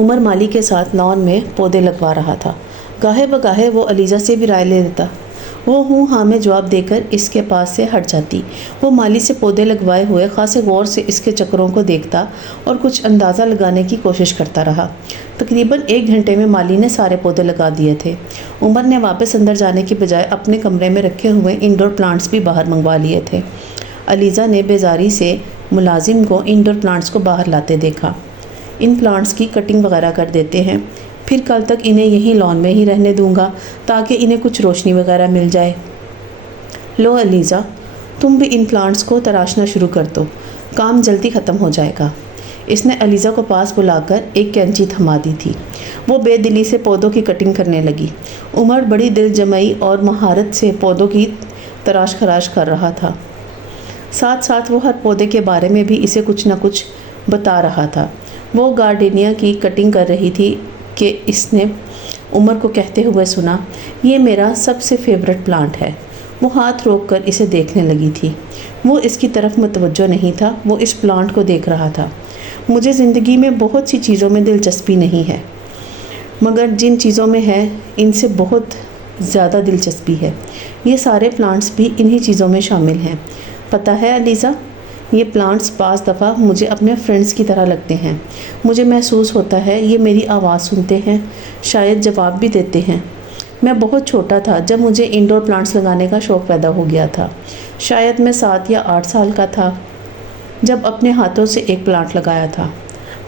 عمر مالی کے ساتھ لان میں پودے لگوا رہا تھا۔ گاہے بگاہے وہ علیزہ سے بھی رائے لے لیتا۔ وہ ہوں ہاں میں جواب دے کر اس کے پاس سے ہٹ جاتی۔ وہ مالی سے پودے لگوائے ہوئے خاصے غور سے اس کے چکروں کو دیکھتا اور کچھ اندازہ لگانے کی کوشش کرتا رہا۔ تقریباً 1 گھنٹے میں مالی نے سارے پودے لگا دیے تھے۔ عمر نے واپس اندر جانے کی بجائے اپنے کمرے میں رکھے ہوئے انڈور پلانٹس بھی باہر منگوا لیے تھے۔ علیزہ نے بیزاری سے ملازم کو انڈور پلانٹس کو باہر لاتے دیکھا۔ ان پلانٹس کی کٹنگ وغیرہ کر دیتے ہیں، پھر کل تک انہیں یہیں لان میں ہی رہنے دوں گا تاکہ انہیں کچھ روشنی وغیرہ مل جائے۔ لو علیزہ، تم بھی ان پلانٹس کو تراشنا شروع کر دو، کام جلدی ختم ہو جائے گا۔ اس نے علیزہ کو پاس بلا کر ایک کینچی تھما دی تھی۔ وہ بے دلی سے پودوں کی کٹنگ کرنے لگی۔ عمر بڑی دل جمعی اور مہارت سے پودوں کی تراش خراش کر رہا تھا۔ ساتھ ساتھ وہ ہر پودے کے بارے میں بھی اسے کچھ نہ کچھ بتا رہا تھا۔ وہ گارڈینیا کی کٹنگ کر رہی تھی کہ اس نے عمر کو کہتے ہوئے سنا، یہ میرا سب سے فیورٹ پلانٹ ہے۔ وہ ہاتھ روک کر اسے دیکھنے لگی تھی۔ وہ اس کی طرف متوجہ نہیں تھا، وہ اس پلانٹ کو دیکھ رہا تھا۔ مجھے زندگی میں بہت سی چیزوں میں دلچسپی نہیں ہے، مگر جن چیزوں میں ہے ان سے بہت زیادہ دلچسپی ہے۔ یہ سارے پلانٹس بھی انہی چیزوں میں شامل ہیں۔ پتہ ہے علیزہ، یہ پلانٹس بعض دفعہ مجھے اپنے فرینڈس کی طرح لگتے ہیں۔ مجھے محسوس ہوتا ہے یہ میری آواز سنتے ہیں، شاید جواب بھی دیتے ہیں۔ میں بہت چھوٹا تھا جب مجھے انڈور پلانٹس لگانے کا شوق پیدا ہو گیا تھا۔ شاید میں 7 یا 8 سال کا تھا جب اپنے ہاتھوں سے ایک پلانٹ لگایا تھا۔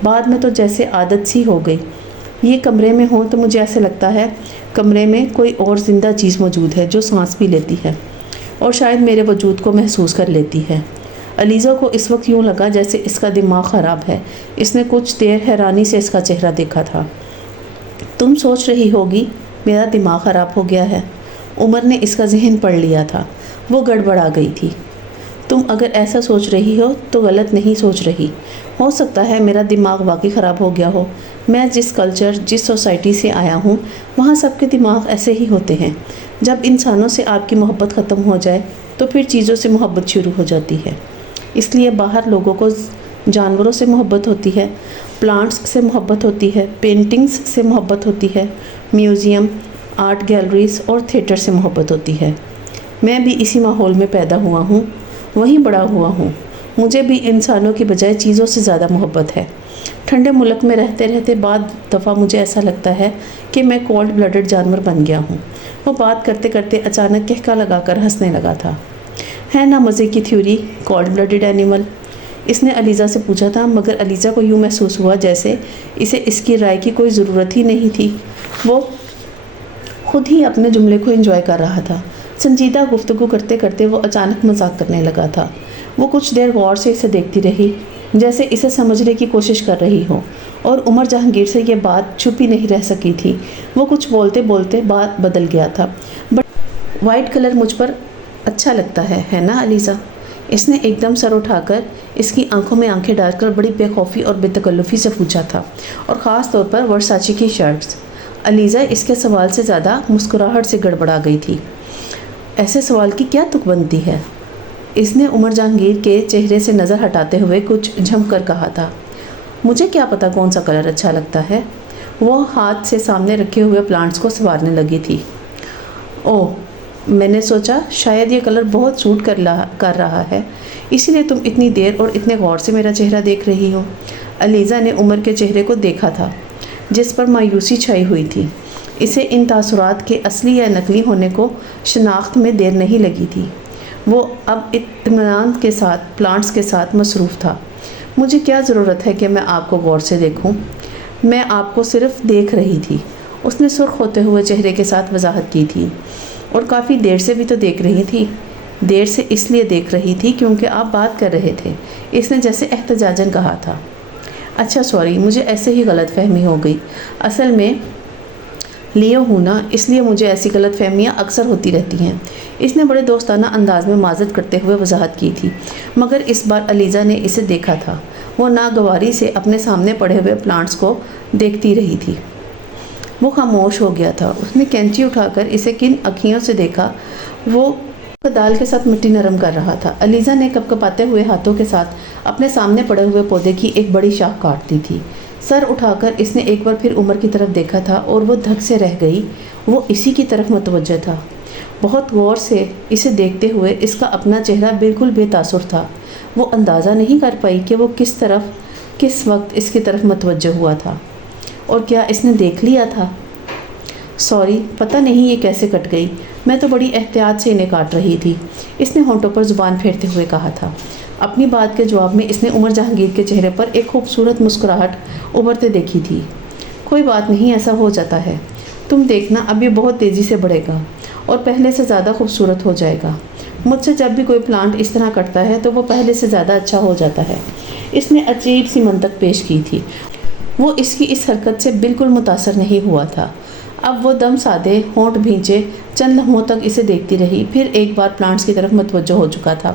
بعد میں تو جیسے عادت سی ہو گئی۔ یہ کمرے میں ہوں تو مجھے ایسے لگتا ہے کمرے میں کوئی اور زندہ چیز موجود ہے جو سانس بھی لیتی ہے اور شاید میرے وجود کو محسوس کر لیتی ہے۔ علیزہ کو اس وقت یوں لگا جیسے اس کا دماغ خراب ہے۔ اس نے کچھ دیر حیرانی سے اس کا چہرہ دیکھا تھا۔ تم سوچ رہی ہوگی میرا دماغ خراب ہو گیا ہے۔ عمر نے اس کا ذہن پڑھ لیا تھا۔ وہ گڑبڑا گئی تھی۔ تم اگر ایسا سوچ رہی ہو تو غلط نہیں سوچ رہی۔ ہو سکتا ہے میرا دماغ واقعی خراب ہو گیا ہو۔ میں جس کلچر، جس سوسائٹی سے آیا ہوں وہاں سب کے دماغ ایسے ہی ہوتے ہیں۔ جب انسانوں سے آپ کی محبت ختم ہو جائے تو پھر چیزوں سے محبت شروع ہو جاتی ہے۔ اس لیے باہر لوگوں کو جانوروں سے محبت ہوتی ہے، پلانٹس سے محبت ہوتی ہے، پینٹنگز سے محبت ہوتی ہے، میوزیم، آرٹ گیلریز اور تھیٹر سے محبت ہوتی ہے۔ میں بھی اسی ماحول میں پیدا ہوا ہوں، وہیں بڑا ہوا ہوں۔ مجھے بھی انسانوں کی بجائے چیزوں سے زیادہ محبت ہے۔ ٹھنڈے ملک میں رہتے رہتے بعض دفعہ مجھے ایسا لگتا ہے کہ میں کولڈ بلڈڈ جانور بن گیا ہوں۔ وہ بات کرتے کرتے اچانک کہکا لگا کر ہنسنے لگا تھا۔ ہے نا مزے کی تھیوری، کولڈ بلڈڈ اینیمل؟ اس نے علیزہ سے پوچھا تھا، مگر علیزہ کو یوں محسوس ہوا جیسے اسے اس کی رائے کی کوئی ضرورت ہی نہیں تھی۔ وہ خود ہی اپنے جملے کو انجوائے کر رہا تھا۔ سنجیدہ گفتگو کرتے کرتے وہ اچانک مذاق کرنے لگا تھا۔ وہ کچھ دیر غور سے اسے دیکھتی رہی جیسے اسے سمجھنے کی کوشش کر رہی ہو، اور عمر جہانگیر سے یہ بات چھپی نہیں رہ سکی تھی۔ وہ کچھ بولتے بولتے بات بدل گیا تھا۔ بٹ وائٹ کلر مجھ پر اچھا لگتا ہے نا علیزہ؟ اس نے ایک دم سر اٹھا کر اس کی آنکھوں میں آنکھیں ڈال کر بڑی بے خوفی اور بے تکلفی سے پوچھا تھا، اور خاص طور پر ورساچی کی شرٹس۔ علیزہ اس کے سوال سے زیادہ مسکراہٹ سے گڑبڑا گئی تھی۔ ایسے سوال کی کیا تک بنتی ہے؟ اس نے عمر جہانگیر کے چہرے سے نظر ہٹاتے ہوئے کچھ جھم کر کہا تھا۔ مجھے کیا پتا کون سا کلر اچھا لگتا ہے؟ وہ ہاتھ سے سامنے رکھے ہوئے پلانٹس کو سنوارنے لگی تھی۔ اوہ، میں نے سوچا شاید یہ کلر بہت سوٹ کر رہا ہے، اسی لیے تم اتنی دیر اور اتنے غور سے میرا چہرہ دیکھ رہی ہو۔ علیزہ نے عمر کے چہرے کو دیکھا تھا جس پر مایوسی چھائی ہوئی تھی۔ اسے ان تاثرات کے اصلی یا نقلی ہونے کو شناخت میں دیر نہیں لگی تھی۔ وہ اب اطمینان کے ساتھ پلانٹس کے ساتھ مصروف تھا۔ مجھے کیا ضرورت ہے کہ میں آپ کو غور سے دیکھوں؟ میں آپ کو صرف دیکھ رہی تھی، اس نے سرخ ہوتے ہوئے چہرے کے ساتھ وضاحت کی تھی۔ اور کافی دیر سے بھی تو دیکھ رہی تھی۔ دیر سے اس لیے دیکھ رہی تھی کیونکہ آپ بات کر رہے تھے، اس نے جیسے احتجاجاً کہا تھا۔ اچھا سوری، مجھے ایسے ہی غلط فہمی ہو گئی۔ اصل میں لیو ہوں نا، اس لیے مجھے ایسی غلط فہمیاں اکثر ہوتی رہتی ہیں۔ اس نے بڑے دوستانہ انداز میں معذرت کرتے ہوئے وضاحت کی تھی، مگر اس بار علیزہ نے اسے دیکھا تھا۔ وہ ناگواری سے اپنے سامنے پڑے ہوئے پلانٹس کو دیکھتی رہی تھی۔ وہ خاموش ہو گیا تھا۔ اس نے کینچی اٹھا کر اسے کن اکھیوں سے دیکھا۔ وہ کدال کے ساتھ مٹی نرم کر رہا تھا۔ علیزہ نے کپکپاتے ہوئے ہاتھوں کے ساتھ اپنے سامنے پڑے ہوئے پودے کی ایک بڑی شاخ کاٹ دی تھی۔ سر اٹھا کر اس نے ایک بار پھر عمر کی طرف دیکھا تھا اور وہ دھک سے رہ گئی، وہ اسی کی طرف متوجہ تھا۔ بہت غور سے اسے دیکھتے ہوئے اس کا اپنا چہرہ بالکل بے تاثر تھا۔ وہ اندازہ نہیں کر پائی کہ وہ کس وقت اس کی طرف متوجہ ہوا تھا، اور کیا اس نے دیکھ لیا تھا؟ سوری، پتہ نہیں یہ کیسے کٹ گئی، میں تو بڑی احتیاط سے انہیں کاٹ رہی تھی، اس نے ہونٹوں پر زبان پھیرتے ہوئے کہا تھا۔ اپنی بات کے جواب میں اس نے عمر جہانگیر کے چہرے پر ایک خوبصورت مسکراہٹ ابھرتے دیکھی تھی۔ کوئی بات نہیں، ایسا ہو جاتا ہے، تم دیکھنا اب یہ بہت تیزی سے بڑھے گا اور پہلے سے زیادہ خوبصورت ہو جائے گا۔ مجھ سے جب بھی کوئی پلانٹ اس طرح کٹتا ہے تو وہ پہلے سے زیادہ اچھا ہو جاتا ہے۔ اس نے عجیب سی منطق پیش کی تھی۔ وہ اس کی اس حرکت سے بالکل متاثر نہیں ہوا تھا۔ اب وہ دم سادے، ہونٹ بھینچے چند لمحوں تک اسے دیکھتی رہی، پھر ایک بار پلانٹس کی طرف متوجہ ہو چکا تھا،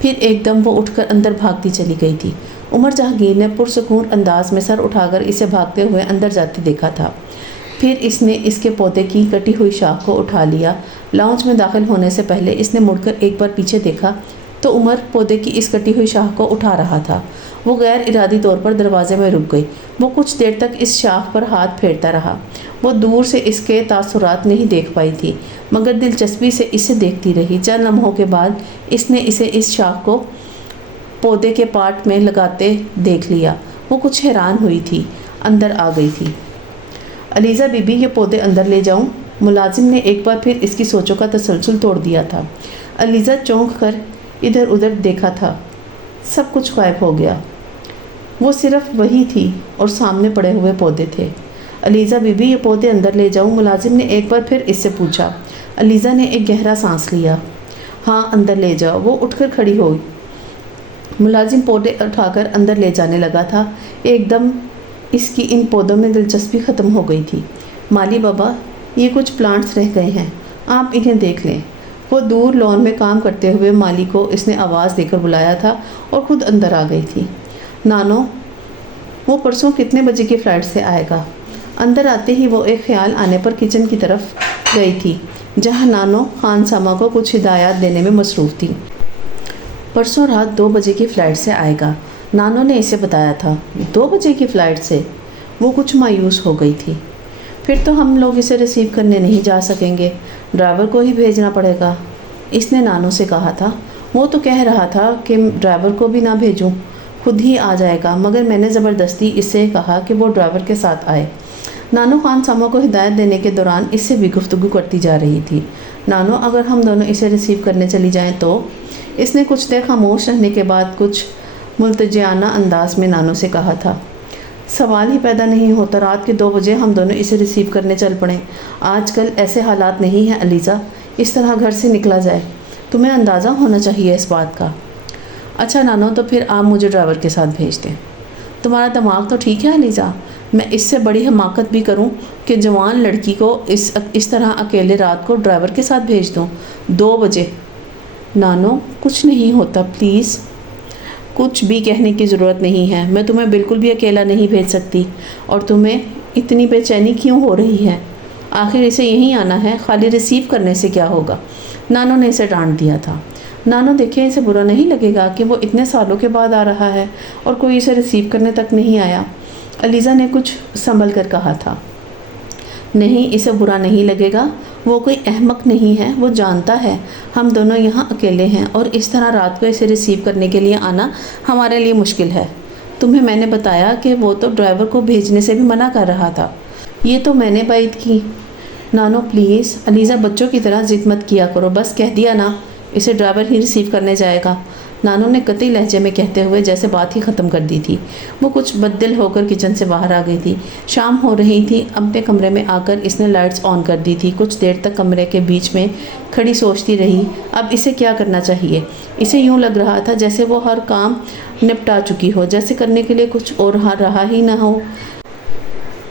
پھر ایک دم وہ اٹھ کر اندر بھاگتی چلی گئی تھی۔ عمر جہانگیر نے پرسکون انداز میں سر اٹھا کر اسے بھاگتے ہوئے اندر جاتے دیکھا تھا۔ پھر اس نے اس کے پودے کی کٹی ہوئی شاخ کو اٹھا لیا۔ لاؤنج میں داخل ہونے سے پہلے اس نے مڑ کر ایک بار پیچھے دیکھا تو عمر پودے کی اس کٹی ہوئی شاخ کو اٹھا رہا تھا۔ وہ غیر ارادی طور پر دروازے میں رک گئی۔ وہ کچھ دیر تک اس شاخ پر ہاتھ پھیرتا رہا۔ وہ دور سے اس کے تاثرات نہیں دیکھ پائی تھی، مگر دلچسپی سے اسے دیکھتی رہی۔ چند لمحوں کے بعد اس نے اسے اس شاخ کو پودے کے پارٹ میں لگاتے دیکھ لیا۔ وہ کچھ حیران ہوئی تھی، اندر آ گئی تھی۔ علیزہ بی بی، یہ پودے اندر لے جاؤں؟ ملازم نے ایک بار پھر اس کی سوچوں کا تسلسل توڑ دیا تھا۔ علیزہ چونک کر ادھر ادھر دیکھا تھا، سب کچھ غائب ہو گیا۔ وہ صرف وہی تھی اور سامنے پڑے ہوئے پودے تھے۔ علیزہ بی بی، یہ پودے اندر لے جاؤں؟ ملازم نے ایک بار پھر اس سے پوچھا۔ علیزہ نے ایک گہرا سانس لیا۔ ہاں، اندر لے جاؤ۔ وہ اٹھ کر کھڑی ہوئی۔ ملازم پودے اٹھا کر اندر لے جانے لگا تھا۔ ایک دم اس کی ان پودوں میں دلچسپی ختم ہو گئی تھی۔ مالی بابا، یہ کچھ پلانٹس رہ گئے ہیں، آپ انہیں دیکھ لیں۔ وہ دور لان میں کام کرتے ہوئے مالی کو اس نے آواز دے کر بلایا تھا اور خود اندر آ گئی تھی۔ نانو، وہ پرسوں کتنے بجے کی فلائٹ سے آئے گا؟ اندر آتے ہی وہ ایک خیال آنے پر کچن کی طرف گئی تھی، جہاں نانو خانسامہ کو کچھ ہدایات دینے میں مصروف تھی۔ پرسوں رات 2 بجے کی فلائٹ سے آئے گا، نانو نے اسے بتایا تھا۔ 2 بجے کی فلائٹ سے؟ وہ کچھ مایوس ہو گئی تھی۔ پھر تو ہم لوگ اسے ریسیو کرنے نہیں جا سکیں گے، ڈرائیور کو ہی بھیجنا پڑے گا، اس نے نانو سے کہا تھا۔ وہ تو کہہ رہا تھا کہ ڈرائیور کو بھی نہ بھیجوں، خود ہی آ جائے گا، مگر میں نے زبردستی اس سے کہا کہ وہ ڈرائیور کے ساتھ آئے۔ نانو خانسامہ کو ہدایت دینے کے دوران اس سے بھی گفتگو کرتی جا رہی تھی۔ نانو، اگر ہم دونوں اسے ریسیو کرنے چلی جائیں تو؟ اس نے کچھ دیر خاموش رہنے کے بعد کچھ ملتجیانہ انداز میں نانو سے کہا تھا۔ سوال ہی پیدا نہیں ہوتا، رات کے 2 بجے ہم دونوں اسے ریسیو کرنے چل پڑیں۔ آج کل ایسے حالات نہیں ہیں علیزہ، اس طرح گھر سے نکلا جائے، تمہیں اندازہ ہونا چاہیے اس بات کا۔ اچھا نانو، تو پھر آپ مجھے ڈرائیور کے ساتھ بھیج دیں۔ تمہارا دماغ تو ٹھیک ہے علیزہ، میں اس سے بڑی حماقت بھی کروں کہ جوان لڑکی کو اس طرح اکیلے رات کو ڈرائیور کے ساتھ بھیج دوں؟ 2 بجے؟ نانو، کچھ نہیں ہوتا، پلیز۔ کچھ بھی کہنے کی ضرورت نہیں ہے، میں تمہیں بالکل بھی اکیلا نہیں بھیج سکتی، اور تمہیں اتنی بے چینی کیوں ہو رہی ہے؟ آخر اسے یہیں آنا ہے، خالی ریسیو کرنے سے کیا ہوگا؟ نانو نے اسے ڈانٹ دیا تھا۔ نانو، دیکھیں، اسے برا نہیں لگے گا کہ وہ اتنے سالوں کے بعد آ رہا ہے اور کوئی اسے ریسیو کرنے تک نہیں آیا، علیزہ نے کچھ سنبھل کر کہا تھا۔ نہیں، اسے برا نہیں لگے گا، وہ کوئی احمق نہیں ہے، وہ جانتا ہے ہم دونوں یہاں اکیلے ہیں اور اس طرح رات کو اسے ریسیو کرنے کے لیے آنا ہمارے لیے مشکل ہے۔ تمہیں میں نے بتایا کہ وہ تو ڈرائیور کو بھیجنے سے بھی منع کر رہا تھا، یہ تو میں نے بعید کی۔ نانو پلیز، علیزہ بچوں کی طرح ضد مت کیا کرو، بس کہہ دیا نا، اسے ڈرائیور ہی ریسیو کرنے جائے گا، نانو نے قطعی لہجے میں کہتے ہوئے جیسے بات ہی ختم کر دی تھی۔ وہ کچھ بددل ہو کر کچن سے باہر آ گئی تھی۔ شام ہو رہی تھی۔ اپنے کمرے میں آ کر اس نے لائٹس آن کر دی تھی۔ کچھ دیر تک کمرے کے بیچ میں کھڑی سوچتی رہی، اب اسے کیا کرنا چاہیے۔ اسے یوں لگ رہا تھا جیسے وہ ہر کام نپٹا چکی ہو، جیسے کرنے کے لیے کچھ اور رہا ہی نہ ہو۔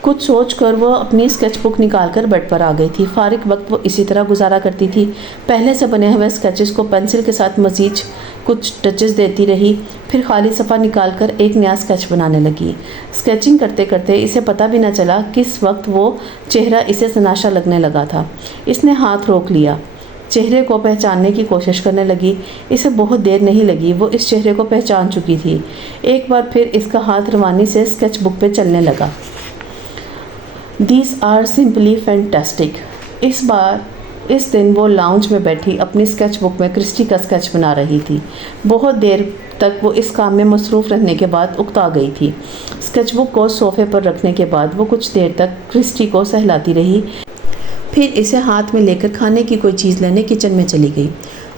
کچھ سوچ کر وہ اپنی اسکیچ بک نکال کر بیڈ پر آ گئی تھی۔ فارغ وقت وہ اسی طرح گزارا کرتی تھی، پہلے سے بنے ہوئے اسکیچز کو پنسل کے ساتھ مزید کچھ ٹچز دیتی رہی، پھر خالی صفحہ نکال کر ایک نیا اسکیچ بنانے لگی۔ اسکیچنگ کرتے کرتے اسے پتہ بھی نہ چلا کس وقت وہ چہرہ اسے تناشا لگنے لگا تھا۔ اس نے ہاتھ روک لیا، چہرے کو پہچاننے کی کوشش کرنے لگی۔ اسے بہت دیر نہیں لگی، وہ اس چہرے کو پہچان چکی تھی۔ ایک بار پھر اس کا ہاتھ روانی سے اسکیچ بک پہ چلنے لگا۔ "These are simply fantastic." اس دن وہ لاؤنج میں بیٹھی اپنی اسکیچ بک میں کرسٹی کا اسکیچ بنا رہی تھی۔ بہت دیر تک وہ اس کام میں مصروف رہنے کے بعد اکتا گئی تھی۔ اسکیچ بک کو صوفے پر رکھنے کے بعد وہ کچھ دیر تک کرسٹی کو سہلاتی رہی، پھر اسے ہاتھ میں لے کر کھانے کی کوئی چیز لینے کچن میں چلی گئی۔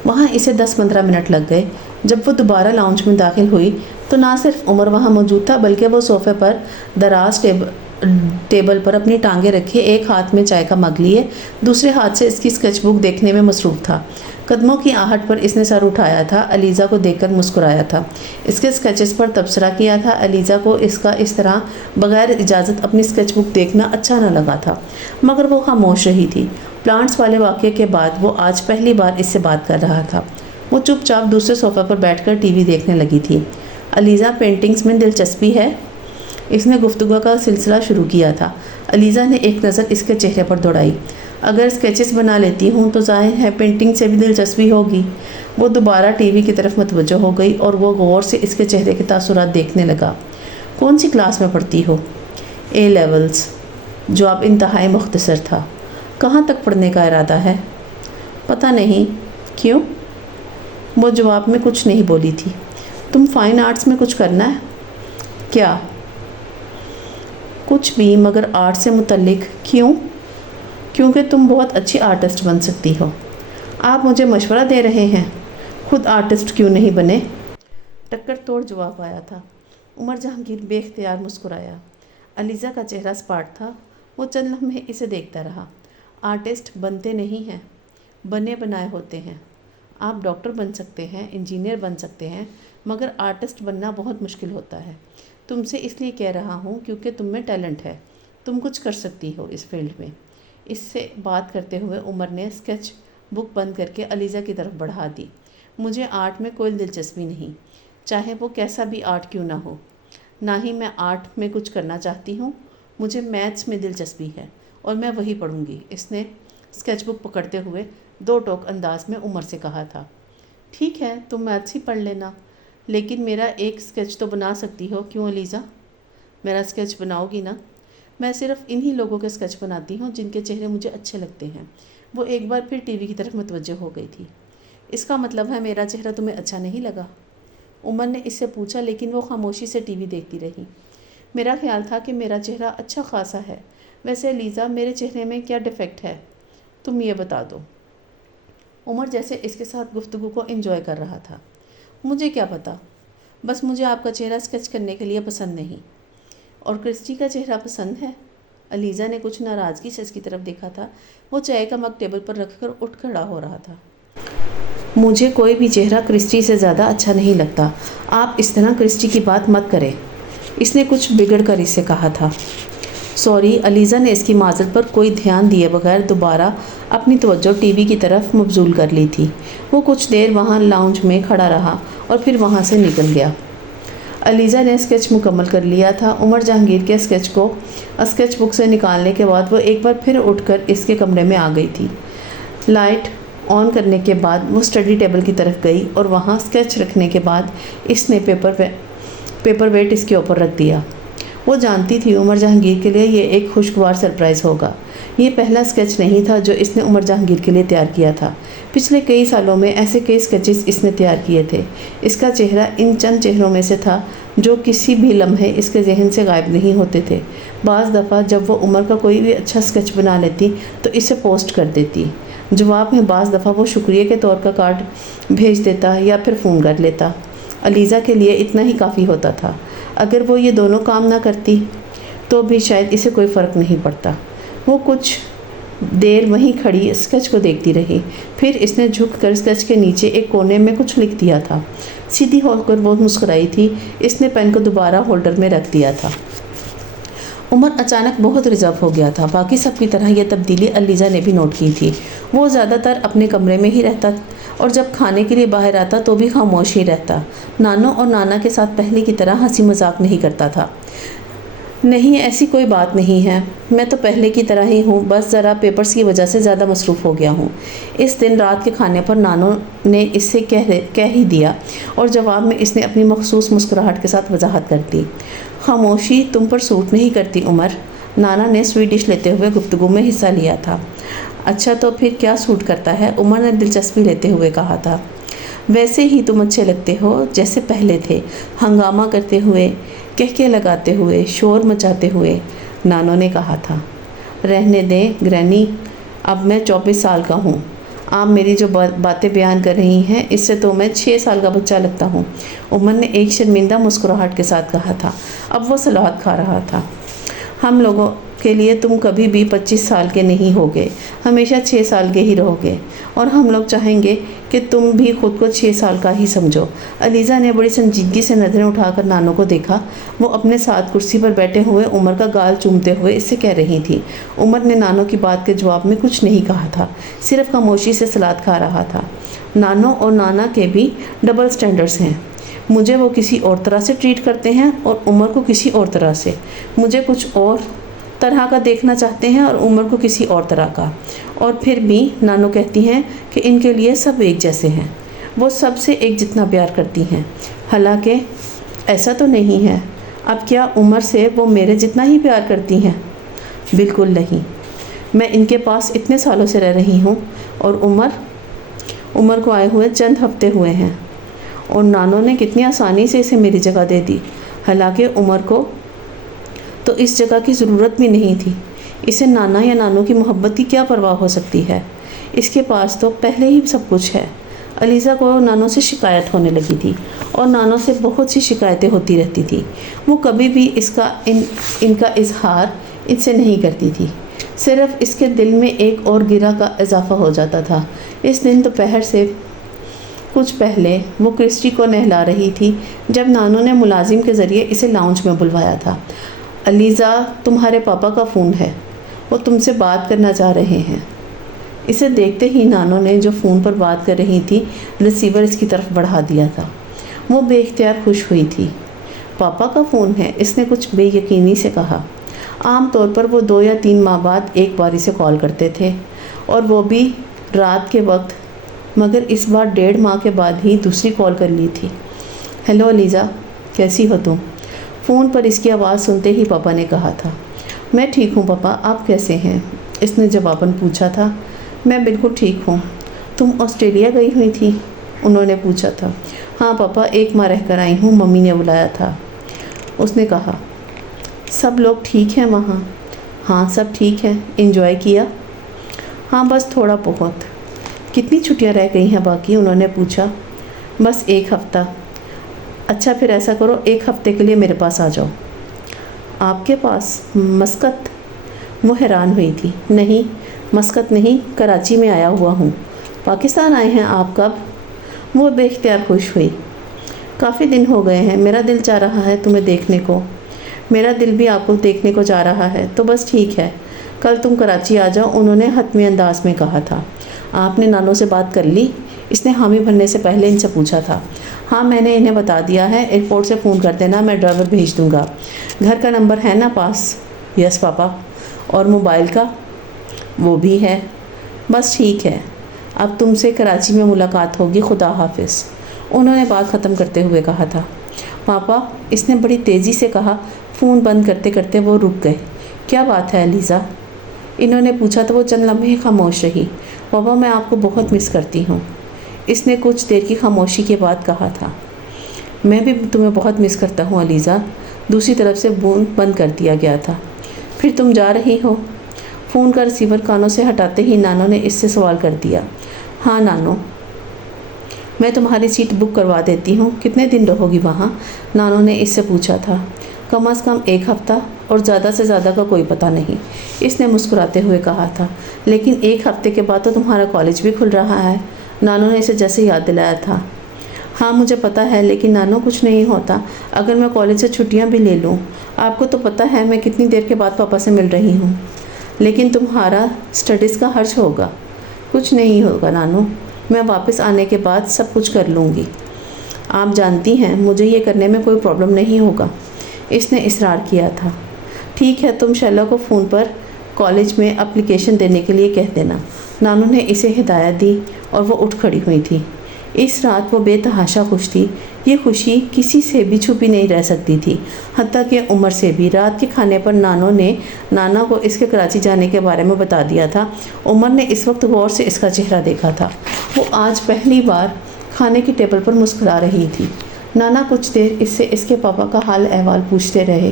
وہاں اسے 10-15 منٹ لگ گئے۔ جب وہ دوبارہ لاؤنج میں داخل ہوئی تو نہ صرف عمر وہاں موجود تھا بلکہ وہ صوفے پر دراز ٹیبل پر اپنی ٹانگیں رکھے، ایک ہاتھ میں چائے کا مگ لیے، دوسرے ہاتھ سے اس کی اسکیچ بک دیکھنے میں مصروف تھا۔ قدموں کی آہٹ پر اس نے سر اٹھایا تھا، الیزا کو دیکھ کر مسکرایا تھا، اس کے اسکیچز پر تبصرہ کیا تھا۔ الیزا کو اس طرح بغیر اجازت اپنی اسکیچ بک دیکھنا اچھا نہ لگا تھا، مگر وہ خاموش رہی تھی۔ پلانٹس والے واقعے کے بعد وہ آج پہلی بار اس سے بات کر رہا تھا۔ وہ چپ چاپ دوسرے صوفے پر بیٹھ کر ٹی وی دیکھنے لگی تھی۔ "الیزا، پینٹنگز میں دلچسپی ہے؟" اس نے گفتگو کا سلسلہ شروع کیا تھا۔ الیزا نے ایک نظر اس کے چہرے پر دوڑائی۔ "اگر اسکیچز بنا لیتی ہوں تو ظاہر ہے پینٹنگ سے بھی دلچسپی ہوگی۔ وہ دوبارہ ٹی وی کی طرف متوجہ ہو گئی اور وہ غور سے اس کے چہرے کے تاثرات دیکھنے لگا۔ "کون سی کلاس میں پڑھتی ہو؟" "A levels. جواب انتہائی مختصر تھا۔ "کہاں تک پڑھنے کا ارادہ ہے؟" "پتہ نہیں۔" "کیوں؟" وہ جواب میں کچھ نہیں بولی تھی۔ "تم فائن آرٹس میں کچھ کرنا ہے؟" "کیا؟" "کچھ بھی، مگر آرٹ سے متعلق۔" "کیوں؟" "کیونکہ تم بہت اچھی آرٹسٹ بن سکتی ہو۔" "آپ مجھے مشورہ دے رہے ہیں؟ خود آرٹسٹ کیوں نہیں بنے؟" ٹکر توڑ جواب آیا تھا۔ عمر جہانگیر بے اختیار مسکرایا۔ الیزا کا چہرہ سپاٹ تھا۔ وہ چند لمحے اسے دیکھتا رہا۔ "آرٹسٹ بنتے نہیں ہیں، بنے بنائے ہوتے ہیں۔ آپ ڈاکٹر بن سکتے ہیں، انجینئر بن سکتے ہیں، مگر آرٹسٹ بننا بہت مشکل ہوتا ہے۔ تم سے اس لیے کہہ رہا ہوں کیونکہ تم میں ٹیلنٹ ہے، تم کچھ کر سکتی ہو اس فیلڈ میں۔" اس سے بات کرتے ہوئے عمر نے اسکیچ بک بند کر کے الیزا کی طرف بڑھا دی۔ "مجھے آرٹ میں کوئی دلچسپی نہیں، چاہے وہ کیسا بھی آرٹ کیوں نہ ہو۔ نہ ہی میں آرٹ میں کچھ کرنا چاہتی ہوں۔ مجھے میتھس میں دلچسپی ہے اور میں وہی پڑھوں گی۔" اس نے اسکیچ بک پکڑتے ہوئے دو ٹوک انداز میں عمر سے کہا تھا۔ "ٹھیک ہے، تم میتھس ہی پڑھ لینا، لیکن میرا ایک اسکیچ تو بنا سکتی ہو، کیوں الیزا؟ میرا اسکیچ بناؤ گی نا؟ میں صرف انہی لوگوں کے اسکیچ بناتی ہوں جن کے چہرے مجھے اچھے لگتے ہیں۔ وہ ایک بار پھر ٹی وی کی طرف متوجہ ہو گئی تھی۔ "اس کا مطلب ہے میرا چہرہ تمہیں اچھا نہیں لگا؟" عمر نے اس سے پوچھا، لیکن وہ خاموشی سے ٹی وی دیکھتی رہی۔ "میرا خیال تھا کہ میرا چہرہ اچھا خاصا ہے۔ ویسے الیزا، میرے چہرے میں کیا ڈیفیکٹ ہے، تم یہ بتا دو۔" عمر جیسے اس کے ساتھ گفتگو کو انجوائے کر رہا تھا۔ "مجھے کیا پتا، بس مجھے آپ کا چہرہ اسکیچ کرنے کے لیے پسند نہیں۔ اور کرسٹی کا چہرہ پسند ہے؟" الیزا نے کچھ ناراضگی سے اس کی طرف دیکھا تھا۔ وہ چائے کا مگ ٹیبل پر رکھ کر اٹھ کھڑا ہو رہا تھا۔ "مجھے کوئی بھی چہرہ کرسٹی سے زیادہ اچھا نہیں لگتا۔ آپ اس طرح کرسٹی کی بات مت کریں۔" اس نے کچھ بگڑ کر اس سے کہا تھا۔ "سوری۔" الیزا نے اس کی معذرت پر کوئی دھیان دیے بغیر دوبارہ اپنی توجہ ٹی وی کی طرف مبذول کر لی تھی۔ وہ کچھ دیر وہاں لاؤنج میں کھڑا رہا اور پھر وہاں سے نکل گیا۔ الیزا نے اسکیچ مکمل کر لیا تھا۔ عمر جہانگیر کے اسکیچ بک سے نکالنے کے بعد وہ ایک بار پھر اٹھ کر اس کے کمرے میں آ گئی تھی۔ لائٹ آن کرنے کے بعد وہ اسٹڈی ٹیبل کی طرف گئی اور وہاں اسکیچ رکھنے کے بعد اس نے پیپر ویٹ اس کے اوپر رکھ دیا۔ وہ جانتی تھی عمر جہانگیر کے لیے یہ ایک خوشگوار سرپرائز ہوگا۔ یہ پہلا اسکیچ نہیں تھا جو اس نے عمر جہانگیر کے لیے تیار کیا تھا۔ پچھلے کئی سالوں میں ایسے کئی اسکیچز اس نے تیار کیے تھے۔ اس کا چہرہ ان چند چہروں میں سے تھا جو کسی بھی لمحے اس کے ذہن سے غائب نہیں ہوتے تھے۔ بعض دفعہ جب وہ عمر کا کوئی بھی اچھا اسکیچ بنا لیتی تو اسے پوسٹ کر دیتی۔ جواب میں بعض دفعہ وہ شکریہ کے طور کا کارڈ بھیج دیتا یا پھر فون کر لیتا۔ الیزا کے لیے اتنا ہی کافی ہوتا تھا۔ اگر وہ یہ دونوں کام نہ کرتی تو بھی شاید اسے کوئی فرق نہیں پڑتا۔ وہ کچھ دیر وہیں کھڑی اسکیچ کو دیکھتی رہی، پھر اس نے جھک کر اسکیچ کے نیچے ایک کونے میں کچھ لکھ دیا تھا۔ سیدھی ہو کر وہ مسکرائی تھی۔ اس نے پین کو دوبارہ ہولڈر میں رکھ دیا تھا۔ عمر اچانک بہت ریزرو ہو گیا تھا۔ باقی سب کی طرح یہ تبدیلی الیزا نے بھی نوٹ کی تھی۔ وہ زیادہ تر اپنے کمرے میں ہی رہتا اور جب کھانے کے لیے باہر آتا تو بھی خاموش ہی رہتا۔ نانو اور نانا کے ساتھ پہلے کی طرح ہنسی مذاق نہیں کرتا تھا۔ نہیں ایسی کوئی بات نہیں ہے، میں تو پہلے کی طرح ہی ہوں، بس ذرا پیپرز کی وجہ سے زیادہ مصروف ہو گیا ہوں۔ اس دن رات کے کھانے پر نانو نے اس سے کہہ ہی دیا اور جواب میں اس نے اپنی مخصوص مسکراہٹ کے ساتھ وضاحت کر دی۔ خاموشی تم پر سوٹ نہیں کرتی عمر، نانا نے سویٹ ڈش لیتے ہوئے گفتگو میں حصہ لیا تھا۔ اچھا تو پھر کیا سوٹ کرتا ہے؟ عمر نے دلچسپی لیتے ہوئے کہا تھا۔ ویسے ہی تم اچھے لگتے ہو جیسے پہلے تھے، ہنگامہ کرتے ہوئے، کہکے لگاتے ہوئے، شور مچاتے ہوئے، نانو نے کہا تھا۔ رہنے دیں گرینی، اب میں 24 سال کا ہوں، آپ میری جو باتیں بیان کر رہی ہیں اس سے تو میں 6 سال کا بچہ لگتا ہوں، عمر نے ایک شرمندہ مسکراہٹ کے ساتھ کہا تھا۔ اب وہ صلاحت کھا رہا تھا۔ ہم لوگوں کے لیے تم کبھی بھی 25 سال کے نہیں ہوگے، ہمیشہ 6 سال کے ہی رہو گے، اور ہم لوگ چاہیں گے کہ تم بھی خود کو 6 سال کا ہی سمجھو۔ علیزہ نے بڑی سنجیدگی سے نظریں اٹھا کر نانو کو دیکھا۔ وہ اپنے ساتھ کرسی پر بیٹھے ہوئے عمر کا گال چومتے ہوئے اس سے کہہ رہی تھی۔ عمر نے نانو کی بات کے جواب میں کچھ نہیں کہا تھا، صرف خاموشی سے سلاد کھا رہا تھا۔ نانو اور نانا کے بھی ڈبل سٹینڈرڈز ہیں، مجھے وہ کسی اور طرح سے ٹریٹ کرتے ہیں اور عمر کو کسی اور طرح سے، مجھے کچھ اور طرح کا دیکھنا چاہتے ہیں اور عمر کو کسی اور طرح کا، اور پھر بھی نانو کہتی ہیں کہ ان کے لیے سب ایک جیسے ہیں، وہ سب سے ایک جتنا پیار کرتی ہیں، حالانکہ ایسا تو نہیں ہے۔ اب کیا عمر سے وہ میرے جتنا ہی پیار کرتی ہیں؟ بالکل نہیں، میں ان کے پاس اتنے سالوں سے رہ رہی ہوں اور عمر کو آئے ہوئے چند ہفتے ہوئے ہیں، اور نانو نے کتنی آسانی سے اسے میری جگہ دے دی، حالانکہ عمر کو تو اس جگہ کی ضرورت بھی نہیں تھی۔ اسے نانا یا نانو کی محبت کی کیا پرواہ ہو سکتی ہے؟ اس کے پاس تو پہلے ہی سب کچھ ہے۔ علیزہ کو نانو سے شکایت ہونے لگی تھی اور نانو سے بہت سی شکایتیں ہوتی رہتی تھی۔ وہ کبھی بھی ان کا اظہار ان سے نہیں کرتی تھی، صرف اس کے دل میں ایک اور گرہ کا اضافہ ہو جاتا تھا۔ اس دن دوپہر سے کچھ پہلے وہ کرسٹی کو نہلا رہی تھی جب نانو نے ملازم کے ذریعے اسے لاؤنج میں بلوایا تھا۔ علیزہ، تمہارے پاپا کا فون ہے، وہ تم سے بات کرنا چاہ رہے ہیں۔ اسے دیکھتے ہی نانو نے جو فون پر بات کر رہی تھی ریسیور اس کی طرف بڑھا دیا تھا۔ وہ بے اختیار خوش ہوئی تھی۔ پاپا کا فون ہے، اس نے کچھ بے یقینی سے کہا۔ عام طور پر وہ 2 یا 3 ماہ بعد ایک باری سے کال کرتے تھے، اور وہ بھی رات کے وقت، مگر اس بار 1.5 ماہ کے بعد ہی دوسری کال کر لی تھی۔ ہیلو علیزہ، کیسی ہو تم؟ فون پر اس کی آواز سنتے ہی پاپا نے کہا تھا۔ میں ٹھیک ہوں پاپا، آپ کیسے ہیں؟ اس نے جواباً پوچھا تھا۔ میں بالکل ٹھیک ہوں۔ تم آسٹریلیا گئی ہوئی تھی؟ انہوں نے پوچھا تھا۔ ہاں پاپا، 1 ماہ رہ کر آئی ہوں، ممی نے بلایا تھا، اس نے کہا۔ سب لوگ ٹھیک ہیں وہاں؟ ہاں سب ٹھیک ہیں۔ انجوائے کیا؟ ہاں بس تھوڑا بہت۔ کتنی چھٹیاں رہ گئی ہیں باقی؟ انہوں نے پوچھا۔ بس 1 ہفتہ۔ اچھا پھر ایسا کرو، 1 ہفتے کے لیے میرے پاس آ جاؤ۔ آپ کے پاس؟ مسقط؟ وہ حیران ہوئی تھی۔ نہیں مسقط نہیں، کراچی میں آیا ہوا ہوں۔ پاکستان آئے ہیں آپ کب؟ وہ بے اختیار خوش ہوئی۔ کافی دن ہو گئے ہیں، میرا دل چاہ رہا ہے تمہیں دیکھنے کو۔ میرا دل بھی آپ کو دیکھنے کو چاہ رہا ہے، تو بس ٹھیک ہے، کل تم کراچی آ جاؤ، انہوں نے حتمی انداز میں کہا تھا۔ آپ نے نانو سے بات کر لی؟ اس نے حامی بھرنے سے پہلے ان سے پوچھا تھا۔ ہاں میں نے انہیں بتا دیا ہے، ایئرپورٹ سے فون کر دینا، میں ڈرائیور بھیج دوں گا۔ گھر کا نمبر ہے نا پاس؟ یس پاپا۔ اور موبائل کا؟ وہ بھی ہے۔ بس ٹھیک ہے، اب تم سے کراچی میں ملاقات ہوگی، خدا حافظ، انہوں نے بات ختم کرتے ہوئے کہا تھا۔ پاپا، اس نے بڑی تیزی سے کہا۔ فون بند کرتے کرتے وہ رک گئے۔ کیا بات ہے علیزہ؟ انہوں نے پوچھا تو وہ چند لمحے خاموش رہی۔ پاپا میں آپ کو بہت مس کرتی ہوں، اس نے کچھ دیر کی خاموشی کے بعد کہا تھا۔ میں بھی تمہیں بہت مس کرتا ہوں علیزہ۔ دوسری طرف سے فون بند کر دیا گیا تھا۔ پھر تم جا رہی ہو؟ فون کا ریسیور کانوں سے ہٹاتے ہی نانو نے اس سے سوال کر دیا۔ ہاں نانو، میں تمہاری سیٹ بک کروا دیتی ہوں۔ کتنے دن رہو گی وہاں؟ نانو نے اس سے پوچھا تھا۔ کم از کم 1 ہفتہ، اور زیادہ سے زیادہ کا کوئی پتہ نہیں، اس نے مسکراتے ہوئے کہا تھا۔ لیکن 1 ہفتے کے بعد تو تمہارا کالج بھی کھل رہا ہے، نانو نے اسے جیسے یاد دلایا تھا۔ ہاں مجھے پتہ ہے، لیکن نانو کچھ نہیں ہوتا اگر میں کالج سے چھٹیاں بھی لے لوں۔ آپ کو تو پتہ ہے میں کتنی دیر کے بعد پاپا سے مل رہی ہوں۔ لیکن تمہارا اسٹڈیز کا خرچ ہوگا۔ کچھ نہیں ہوگا نانو، میں واپس آنے کے بعد سب کچھ کر لوں گی۔ آپ جانتی ہیں مجھے یہ کرنے میں کوئی پرابلم نہیں ہوگا، اس نے اصرار کیا تھا۔ ٹھیک ہے، تم شیلا کو فون پر کالج میں اپلیکیشن دینے کے لیے کہہ دینا۔ نانو نے اسے ہدایت دی اور وہ اٹھ کھڑی ہوئی تھی۔ اس رات وہ بے تحاشا خوش تھی۔ یہ خوشی کسی سے بھی چھپی نہیں رہ سکتی تھی، حتیٰ کہ عمر سے بھی۔ رات کے کھانے پر نانو نے نانا کو اس کے کراچی جانے کے بارے میں بتا دیا تھا۔ عمر نے اس وقت غور سے اس کا چہرہ دیکھا تھا۔ وہ آج پہلی بار کھانے کی ٹیبل پر مسکرا رہی تھی۔ نانا کچھ دیر اس سے اس کے پاپا کا حال احوال پوچھتے رہے،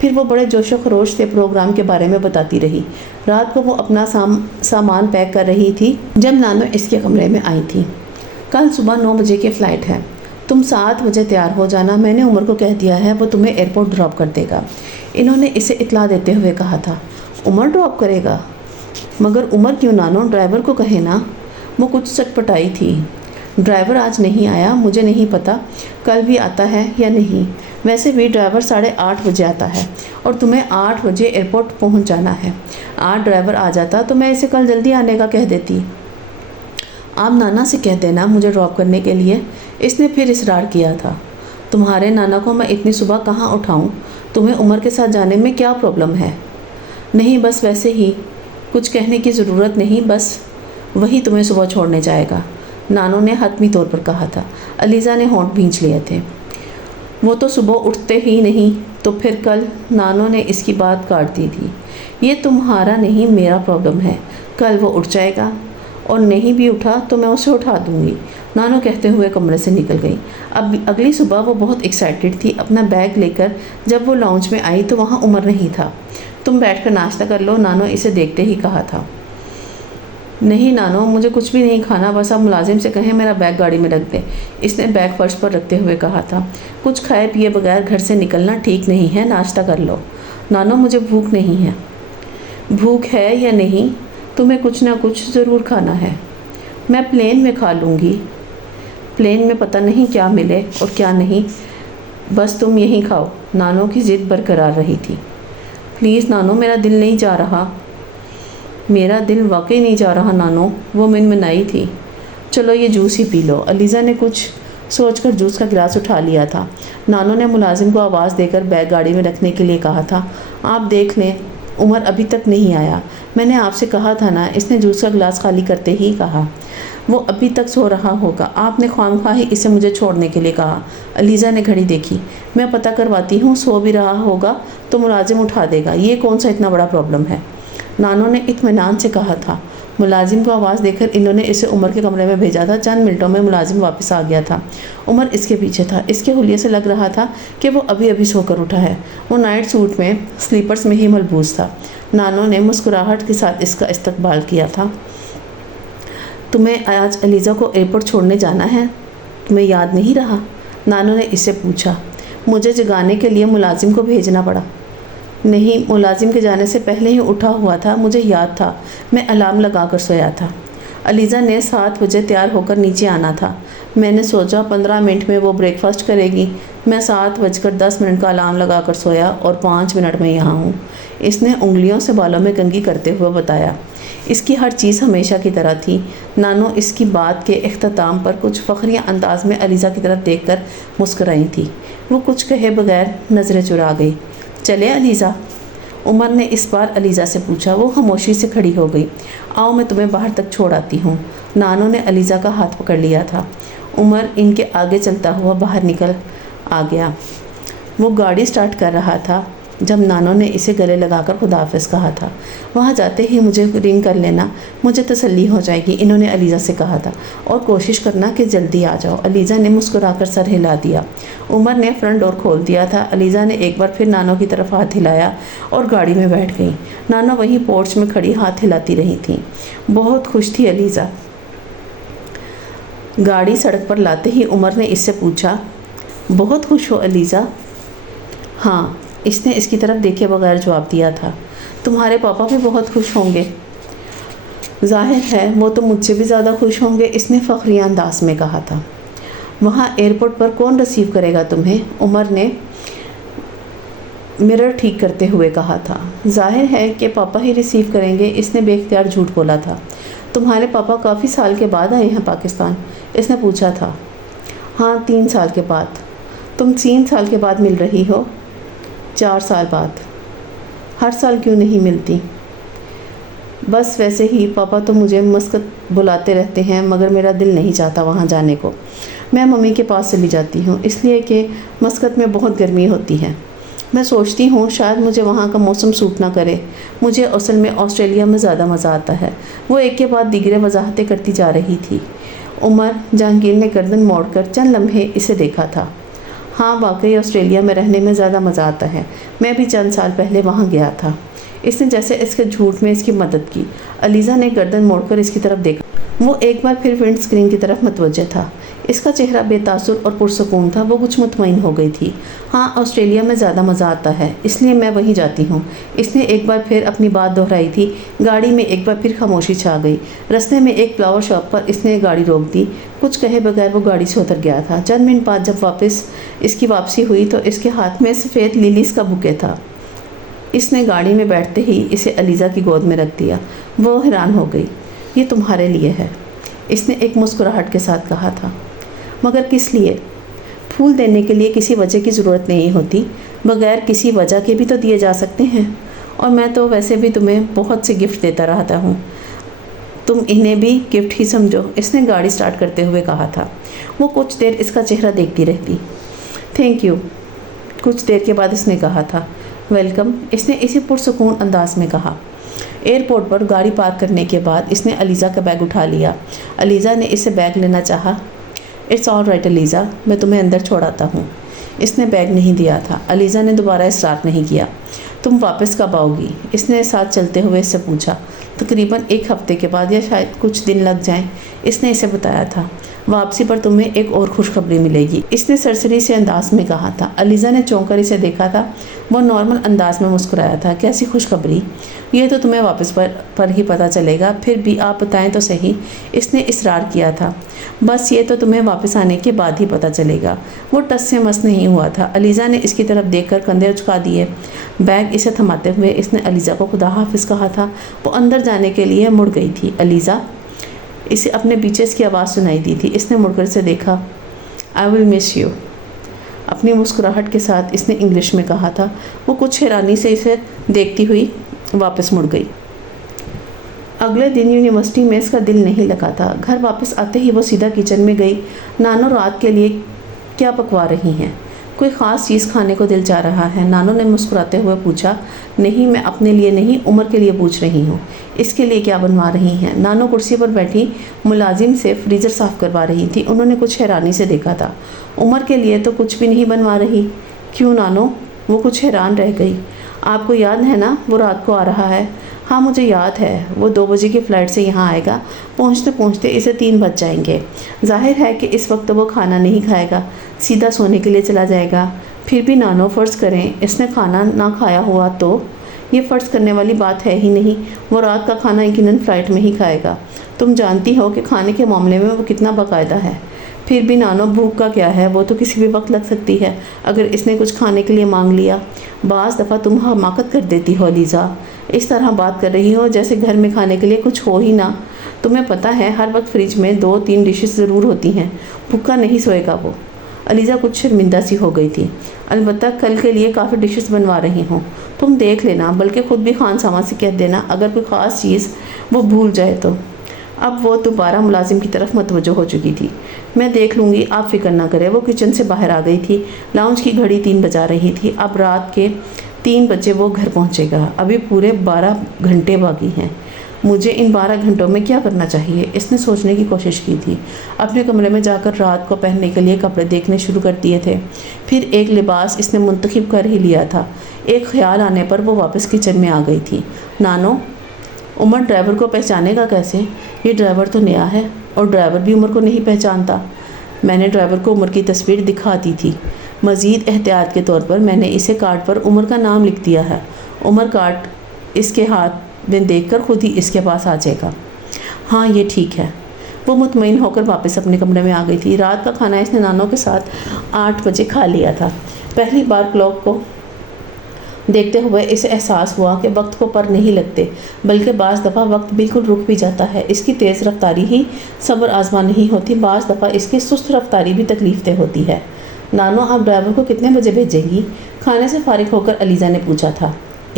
پھر وہ بڑے جوش و خروش سے پروگرام کے بارے میں بتاتی رہی۔ رات کو وہ اپنا سامان پیک کر رہی تھی جب نانو اس کے کمرے میں آئی تھی۔ کل صبح 9 بجے کی فلائٹ ہے، تم 7 بجے تیار ہو جانا، میں نے عمر کو کہہ دیا ہے، وہ تمہیں ایئرپورٹ ڈراپ کر دے گا، انہوں نے اسے اطلاع دیتے ہوئے کہا تھا۔ عمر ڈراپ کرے گا؟ مگر عمر کیوں نانو، ڈرائیور کو کہے نا۔ وہ کچھ چٹپٹائی تھی۔ ڈرائیور آج نہیں آیا، مجھے نہیں پتا کل بھی آتا ہے یا نہیں، ویسے بھی ڈرائیور 8:30 بجے آتا ہے اور تمہیں 8 بجے ایئرپورٹ پہنچ جانا ہے۔ 8 ڈرائیور آ جاتا تو میں اسے کل جلدی آنے کا کہہ دیتی۔ آپ نانا سے کہہ دینا مجھے ڈراپ کرنے کے لیے، اس نے پھر اصرار کیا تھا۔ تمہارے نانا کو میں اتنی صبح کہاں اٹھاؤں؟ تمہیں عمر کے ساتھ جانے میں کیا پرابلم ہے؟ نہیں بس ویسے ہی، کچھ کہنے کی ضرورت نہیں، بس وہی تمہیں صبح چھوڑنے جائے گا، نانو نے حتمی طور پر کہا تھا۔ علیزہ نے ہونٹ بھینچ لیے تھے۔ وہ تو صبح اٹھتے ہی نہیں، تو پھر کل؟ نانو نے اس کی بات کاٹ دی تھی۔ یہ تمہارا نہیں میرا پرابلم ہے، کل وہ اٹھ جائے گا اور نہیں بھی اٹھا تو میں اسے اٹھا دوں گی، نانو کہتے ہوئے کمرے سے نکل گئی۔ اب اگلی صبح وہ بہت ایکسائٹڈ تھی۔ اپنا بیگ لے کر جب وہ لاؤنج میں آئی تو وہاں عمر نہیں تھا۔ تم بیٹھ کر ناشتہ کر لو، نانو اسے دیکھتے ہی کہا تھا۔ نہیں نانو، مجھے کچھ بھی نہیں کھانا، بس آپ ملازم سے کہیں میرا بیگ گاڑی میں رکھ دے، اس نے بیگ فرش پر رکھتے ہوئے کہا تھا۔ کچھ کھائے پیے بغیر گھر سے نکلنا ٹھیک نہیں ہے، ناشتہ کر لو۔ نانو مجھے بھوک نہیں ہے۔ بھوک ہے یا نہیں، تمہیں کچھ نہ کچھ ضرور کھانا ہے۔ میں پلین میں کھا لوں گی، پلین میں پتہ نہیں کیا ملے اور کیا نہیں، بس تم یہیں کھاؤ۔ نانو کی ضد برقرار رہی تھی۔ پلیز نانو، میرا دل نہیں جا رہا۔ میرا دل واقعی نہیں جا رہا نانو، وہ منمنائی تھی۔ چلو یہ جوس ہی پی لو۔ علیزہ نے کچھ سوچ کر جوس کا گلاس اٹھا لیا تھا۔ نانو نے ملازم کو آواز دے کر بیگ گاڑی میں رکھنے کے لیے کہا تھا۔ آپ دیکھ لیں، عمر ابھی تک نہیں آیا، میں نے آپ سے کہا تھا نا، اس نے جوس کا گلاس خالی کرتے ہی کہا۔ وہ ابھی تک سو رہا ہوگا، آپ نے خواہ اسے مجھے چھوڑنے کے لیے کہا۔ علیزہ نے گھڑی دیکھی۔ میں پتہ کرواتی ہوں، سو بھی رہا ہوگا تو ملازم اٹھا دے گا، یہ کون سا اتنا بڑا پرابلم ہے، نانو نے اطمینان سے کہا تھا۔ ملازم کو آواز دے کر انہوں نے اسے عمر کے کمرے میں بھیجا تھا۔ چند منٹوں میں ملازم واپس آ گیا تھا۔ عمر اس کے پیچھے تھا۔ اس کے حلیے سے لگ رہا تھا کہ وہ ابھی ابھی سو کر اٹھا ہے۔ وہ نائٹ سوٹ میں سلیپرز میں ہی ملبوس تھا۔ نانو نے مسکراہٹ کے ساتھ اس کا استقبال کیا تھا۔ تمہیں آج علیزہ کو ایئرپورٹ چھوڑنے جانا ہے، تمہیں یاد نہیں رہا؟ نانو نے اس سے پوچھا۔ مجھے جگانے کے لیے ملازم کو بھیجنا پڑا۔ نہیں، ملازم کے جانے سے پہلے ہی اٹھا ہوا تھا، مجھے یاد تھا، میں الارم لگا کر سویا تھا۔ علیزہ نے 7 بجے تیار ہو کر نیچے آنا تھا، میں نے سوچا 15 منٹ میں وہ بریک فاسٹ کرے گی، میں 7:10 کا الارم لگا کر سویا اور 5 منٹ میں یہاں ہوں، اس نے انگلیوں سے بالوں میں کنگھی کرتے ہوئے بتایا۔ اس کی ہر چیز ہمیشہ کی طرح تھی۔ نانو اس کی بات کے اختتام پر کچھ فخریہ انداز میں علیزہ کی طرف دیکھ کر مسکرائی تھی۔ وہ کچھ کہے بغیر نظریں چرا گئی۔ چلے علیزہ؟ عمر نے اس بار علیزہ سے پوچھا۔ وہ خاموشی سے کھڑی ہو گئی۔ آؤ میں تمہیں باہر تک چھوڑ آتی ہوں۔ نانو نے علیزہ کا ہاتھ پکڑ لیا تھا۔ عمر ان کے آگے چلتا ہوا باہر نکل آ گیا۔ وہ گاڑی سٹارٹ کر رہا تھا جب نانو نے اسے گلے لگا کر خدا حافظ کہا تھا۔ وہاں جاتے ہی مجھے رنگ کر لینا، مجھے تسلی ہو جائے گی، انہوں نے علیزہ سے کہا تھا، اور کوشش کرنا کہ جلدی آ جاؤ۔ علیزہ نے مسکرا کر سر ہلا دیا۔ عمر نے فرنٹ ڈور کھول دیا تھا۔ علیزہ نے ایک بار پھر نانو کی طرف ہاتھ ہلایا اور گاڑی میں بیٹھ گئی۔ نانو وہیں پورچ میں کھڑی ہاتھ ہلاتی رہی تھی۔ بہت خوش تھی علیزہ۔ گاڑی سڑک پر لاتے ہی عمر نے اس سے پوچھا، بہت خوش ہو علیزہ؟ ہاں، اس نے اس کی طرف دیکھے بغیر جواب دیا تھا۔ تمہارے پاپا بھی بہت خوش ہوں گے؟ ظاہر ہے وہ تو مجھ سے بھی زیادہ خوش ہوں گے، اس نے فخریہ انداز میں کہا تھا۔ وہاں ایئرپورٹ پر کون ریسیو کرے گا تمہیں؟ عمر نے مرر ٹھیک کرتے ہوئے کہا تھا۔ ظاہر ہے کہ پاپا ہی ریسیو کریں گے، اس نے بے اختیار جھوٹ بولا تھا۔ تمہارے پاپا کافی سال کے بعد آئے ہیں پاکستان؟ اس نے پوچھا تھا۔ ہاں، 3 سال کے بعد۔ تم 3 سال کے بعد مل رہی ہو؟ 4 سال بعد۔ ہر سال کیوں نہیں ملتی؟ بس ویسے ہی پاپا تو مجھے مسقط بلاتے رہتے ہیں، مگر میرا دل نہیں چاہتا وہاں جانے کو۔ میں ممی کے پاس چلی جاتی ہوں، اس لیے کہ مسقط میں بہت گرمی ہوتی ہے۔ میں سوچتی ہوں شاید مجھے وہاں کا موسم سوٹ نہ کرے۔ مجھے اصل میں آسٹریلیا میں زیادہ مزہ آتا ہے۔ وہ ایک کے بعد دیگرے وضاحتیں کرتی جا رہی تھی۔ عمر جہانگیر نے گردن موڑ کر چند لمحے اسے دیکھا تھا۔ ہاں واقعی آسٹریلیا میں رہنے میں زیادہ مزہ آتا ہے، میں بھی چند سال پہلے وہاں گیا تھا۔ اس نے جیسے اس کے جھوٹ میں اس کی مدد کی۔ علیزہ نے گردن موڑ کر اس کی طرف دیکھا۔ وہ ایک بار پھر ونڈ اسکرین کی طرف متوجہ تھا۔ اس کا چہرہ بے تاثر اور پرسکون تھا۔ وہ کچھ مطمئن ہو گئی تھی۔ ہاں آسٹریلیا میں زیادہ مزہ آتا ہے، اس لیے میں وہیں جاتی ہوں۔ اس نے ایک بار پھر اپنی بات دہرائی تھی۔ گاڑی میں ایک بار پھر خاموشی چھا گئی۔ رستے میں ایک فلاور شاپ پر اس نے گاڑی روک دی۔ کچھ کہے بغیر وہ گاڑی سے اتر گیا تھا۔ چند منٹ بعد جب اس کی واپسی ہوئی تو اس کے ہاتھ میں سفید لیلیز کا بوکے تھا۔ اس نے گاڑی میں بیٹھتے ہی اسے علیزہ کی گود میں رکھ دیا۔ وہ حیران ہو گئی۔ یہ تمہارے لیے ہے، اس نے ایک مسکراہٹ کے ساتھ کہا تھا۔ مگر کس لیے؟ پھول دینے کے لیے کسی وجہ کی ضرورت نہیں ہوتی، بغیر کسی وجہ کے بھی تو دیے جا سکتے ہیں، اور میں تو ویسے بھی تمہیں بہت سے گفٹ دیتا رہتا ہوں، تم انہیں بھی گفٹ ہی سمجھو، اس نے گاڑی سٹارٹ کرتے ہوئے کہا تھا۔ وہ کچھ دیر اس کا چہرہ دیکھتی رہتی۔ تھینک یو، کچھ دیر کے بعد اس نے کہا تھا۔ ویلکم، اس نے اسی پرسکون انداز میں کہا۔ ایئرپورٹ پر گاڑی پارک کرنے کے بعد اس نے علیزہ کا بیگ اٹھا لیا۔ علیزہ نے اسے بیگ لینا چاہا۔ اٹس آل رائٹ علیزہ، میں تمہیں اندر چھوڑ آتا ہوں۔ اس نے بیگ نہیں دیا تھا۔ علیزہ نے دوبارہ اصرار نہیں کیا۔ تم واپس کب آؤ گی؟ اس نے ساتھ چلتے ہوئے اس سے پوچھا۔ تقریباً ایک ہفتے کے بعد یا شاید کچھ دن لگ جائیں، اس نے اسے بتایا تھا۔ واپسی پر تمہیں ایک اور خوشخبری ملے گی، اس نے سرسری سے انداز میں کہا تھا۔ علیزہ نے چونک کر اسے دیکھا تھا۔ وہ نارمل انداز میں مسکرایا تھا۔ کیسی خوشخبری؟ یہ تو تمہیں واپس پر ہی پتہ چلے گا، پھر بھی آپ بتائیں تو صحیح، اس نے اصرار کیا تھا۔ بس یہ تو تمہیں واپس آنے کے بعد ہی پتہ چلے گا۔ وہ ٹس سے مس نہیں ہوا تھا۔ علیزہ نے اس کی طرف دیکھ کر کندھے اچکا دیے۔ بیگ اسے تھماتے ہوئے اس نے علیزہ کو خدا حافظ کہا تھا۔ وہ اندر جانے کے لیے مڑ گئی تھی۔ علیزہ، اسے اپنے پیچھے اس کی آواز سنائی دی تھی۔ اس نے مڑ کر اسے دیکھا۔ آئی ول مس یو، اپنی مسکراہٹ کے ساتھ اس نے انگلش میں کہا تھا۔ وہ کچھ حیرانی سے اسے دیکھتی ہوئی واپس مڑ گئی۔ اگلے دن یونیورسٹی میں اس کا دل نہیں لگا تھا۔ گھر واپس آتے ہی وہ سیدھا کچن میں گئی۔ نانو رات کے لیے کیا پکوا رہی ہیں؟ کوئی خاص چیز کھانے کو دل چاہ رہا ہے؟ نانو نے مسکراتے ہوئے پوچھا۔ نہیں، میں اپنے لیے نہیں، عمر کے لیے پوچھ رہی ہوں۔ اس کے لیے کیا بنوا رہی ہیں؟ نانو کرسی پر بیٹھی ملازم سے فریزر صاف کروا رہی تھی۔ انہوں نے کچھ حیرانی سے دیکھا تھا۔ عمر کے لیے تو کچھ بھی نہیں بنوا رہی۔ کیوں نانو؟ وہ کچھ حیران رہ گئی۔ آپ کو یاد ہے نا وہ رات کو آ رہا ہے؟ ہاں مجھے یاد ہے، وہ 2 بجے کی فلائٹ سے یہاں آئے گا، پہنچتے پہنچتے اسے 3 بج جائیں گے۔ ظاہر ہے کہ اس وقت وہ کھانا نہیں کھائے گا، سیدھا سونے کے لیے چلا جائے گا۔ پھر بھی نانو فرض کریں اس نے کھانا نہ کھایا ہوا تو؟ یہ فرض کرنے والی بات ہے ہی نہیں، وہ رات کا کھانا یقیناً فلائٹ میں ہی کھائے گا۔ تم جانتی ہو کہ کھانے کے معاملے میں وہ کتنا باقاعدہ ہے۔ پھر بھی نانو بھوک کا کیا ہے، وہ تو کسی بھی وقت لگ سکتی ہے اگر اس نے کچھ کھانے کے لیے مانگ لیا۔ بعض دفعہ تم حماقت کر دیتی ہو علیزہ، اس طرح بات کر رہی ہو جیسے گھر میں کھانے کے لیے کچھ ہو ہی نہ۔ تمہیں پتہ ہے ہر وقت فریج میں 2-3 ڈشز ضرور ہوتی ہیں، بھوکا نہیں سوئے گا وہ۔ علیزہ کچھ شرمندہ سی ہو گئی تھی۔ البتہ کل کے لیے کافی ڈشز بنوا رہی ہوں، تم دیکھ لینا، بلکہ خود بھی خان ساما سے کہہ دینا اگر کوئی خاص چیز وہ بھول جائے تو۔ اب وہ دوبارہ ملازم کی طرف متوجہ ہو چکی تھی۔ میں دیکھ لوں گی، آپ فکر نہ کریں۔ وہ کچن سے باہر آ گئی تھی۔ لاؤنج کی گھڑی 3 بجا رہی تھی۔ اب رات کے 3 بجے وہ گھر پہنچے گا۔ ابھی پورے 12 گھنٹے باقی ہیں۔ مجھے ان 12 گھنٹوں میں کیا کرنا چاہیے؟ اس نے سوچنے کی کوشش کی تھی۔ اپنے کمرے میں جا کر رات کو پہننے کے لیے کپڑے دیکھنے شروع کر دیے تھے۔ پھر ایک لباس اس نے منتخب کر ہی لیا تھا۔ ایک خیال آنے پر وہ واپس کچن میں آ گئی تھی۔ نانو، عمر ڈرائیور کو پہچانے گا کیسے؟ یہ ڈرائیور تو نیا ہے اور ڈرائیور بھی عمر کو نہیں پہچانتا۔ میں نے ڈرائیور کو عمر کی تصویر دکھا دی تھی۔ مزید احتیاط کے طور پر میں نے اسے کارڈ پر عمر کا نام لکھ دیا ہے۔ عمر کارڈ اس کے ہاتھ میں دیکھ کر خود ہی اس کے پاس آ جائے گا۔ ہاں یہ ٹھیک ہے۔ وہ مطمئن ہو کر واپس اپنے کمرے میں آ گئی تھی۔ رات کا کھانا اس نے نانو کے ساتھ 8 بجے کھا لیا تھا۔ پہلی بار کلاک کو دیکھتے ہوئے اسے احساس ہوا کہ وقت کو پر نہیں لگتے، بلکہ بعض دفعہ وقت بالکل رک بھی جاتا ہے۔ اس کی تیز رفتاری ہی صبر آزما نہیں ہوتی، بعض دفعہ اس کی سست رفتاری بھی تکلیف دہ ہوتی ہے۔ نانو، آپ ڈرائیور کو کتنے بجے بھیجیں گی؟ کھانے سے فارغ ہو کر علیزہ نے پوچھا تھا۔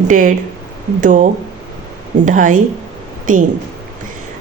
1:30, 2, 2:30, 3।